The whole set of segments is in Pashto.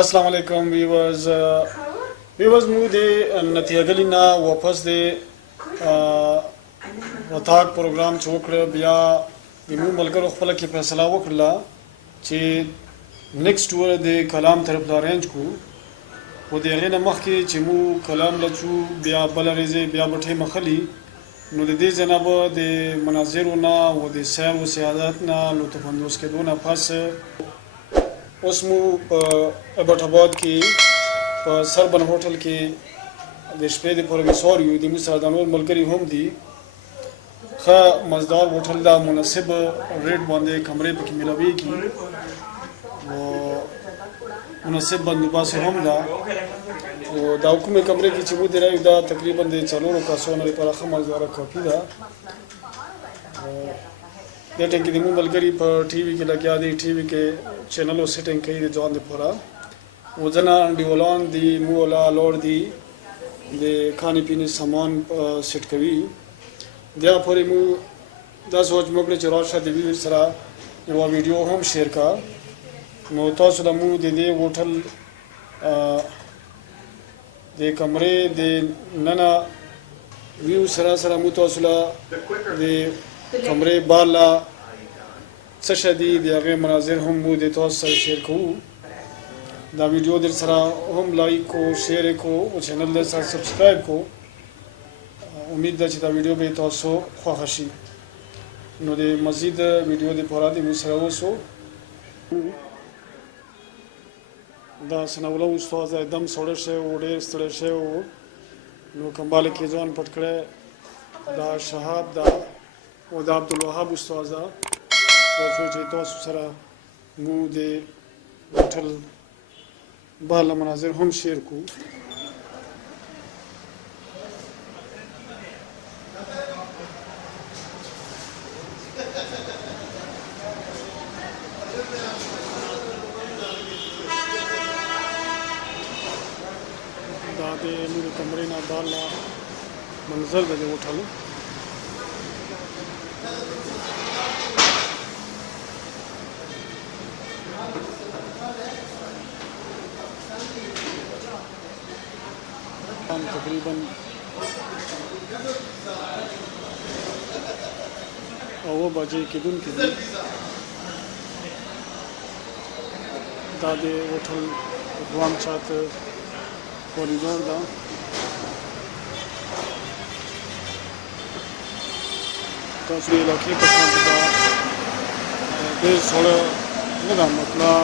السلام علیکم ویورز مو د نتیګلینا واپس د وتاک پروګرام چې وکړ بیا د مو ملګرو خپل کې فیصله وکړه چې نیکسټ ټور د کلام طرف لا رینج کو و د هغې نه مخکې چې مو کلام لچو بیا بله ریزې بیا بټې مخلي نو د دې ځای نه به د مناظرو نه و د سیر و سیادت نه لطف اندوز کېدو نه پس اوس مو په ابټاباد کې په سربن هوټل کې د شپې د پروګرام یو د مو سره د نور ملګري هم دي ښه مزدار هوټل دا مناسب ریټ باندې کمرې پکې ملاویږي او مناسب بندوبست هم ده او دا کومې کمرې کې چې مو دی راوي دا تقریبا د 4 کسانو لپاره ښه مزداره کافي ده د ټینګ د مو ملګري په ټي وي کې لګیا دي ټي وي کې چینلو سیټینګ کوي د ځان لپاره وزنه انډیولان دی مو ولا لور دی د خاني پینې سامان سیټ کوي بیا پورې مو دا سوچ موږ چې راشه د ویډیو سره یو ویډیو هم شیر کا نو تاسو د مو د دې هوټل د کمرې د ننا ویو سره مو تاسو له د کمرې بالا څه شدي د هغې مناظر هم مو د تاسو سره شیر کوو دا ویډیو در سره هم لایک کو شیر کو او چینل در سره سبسکرایب کو امید ده چې دا ویډیو به تاسو خوښ شي نو د مزید ویډیو لپاره د مو سره اوسو دا سنوله استاد دم سوړ شي او ډېر ستړی شي نو کمباله کې ځان پټ کړی دا شهاب دا او دا عبدالوهاب استاد تاسو چې تاسو سره مو د هوټل بالا مناظر هم شیر کو دا د مو د کمرې نه بالا منظر د هوټل تقریبا اوه بجې کېدونکې دي دا د هوټل دوام چات کوریډور ده تاسو د علاقې په شان دا ډېر سوړه نه ده مطلب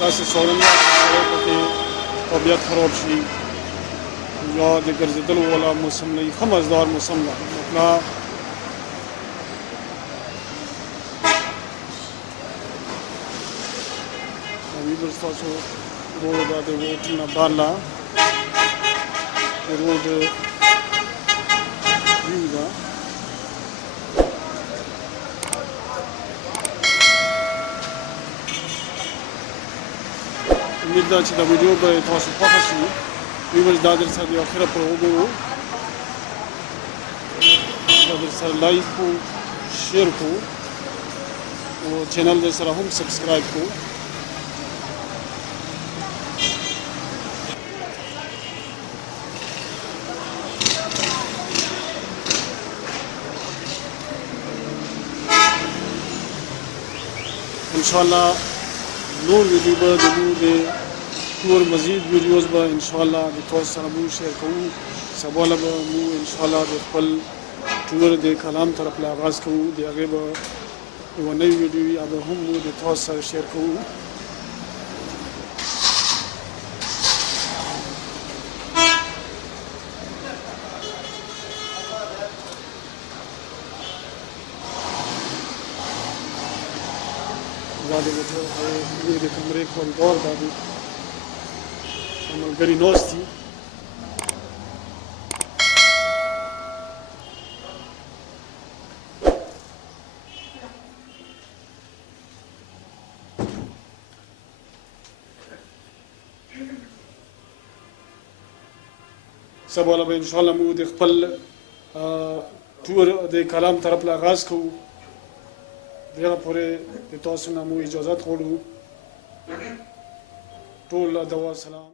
داسې سوړه نه ده پکې طبیعت خراب شي یا د ګرځېدلو والا موسم نه ښه مزدار موسم ده مطلب ویډیوز تاسو ګورئ دا د هوټل نه بالا د روډ ویو ده امید ده چې دا ویډیو به تاسو خوښه شي ویورز دا در سره د اخره پر وګورو دا در سره لایک کو شیر کو او چینل در سره هم سبسکرایب کو انشاءالله نور ویډیو به د مو د نور مزید ویډیوز به انشاءالله د تاسو سره مو شیر کوو سبا له به مو انشاءالله د خپل ټور د کلام طرف له آغاز کوو د هغې به یوه نوې ویډیو یا به هم مو د تاسو سره شیر کوو دا د هوټل د کمرې کوریډور دا دی ملګري ناست دي سبا به انشاءالله مو د خپل ټور د کلام طرف له آغاز کوو دغه پورې د تاسو نه مو اجازت غواړو ټول دوا سلام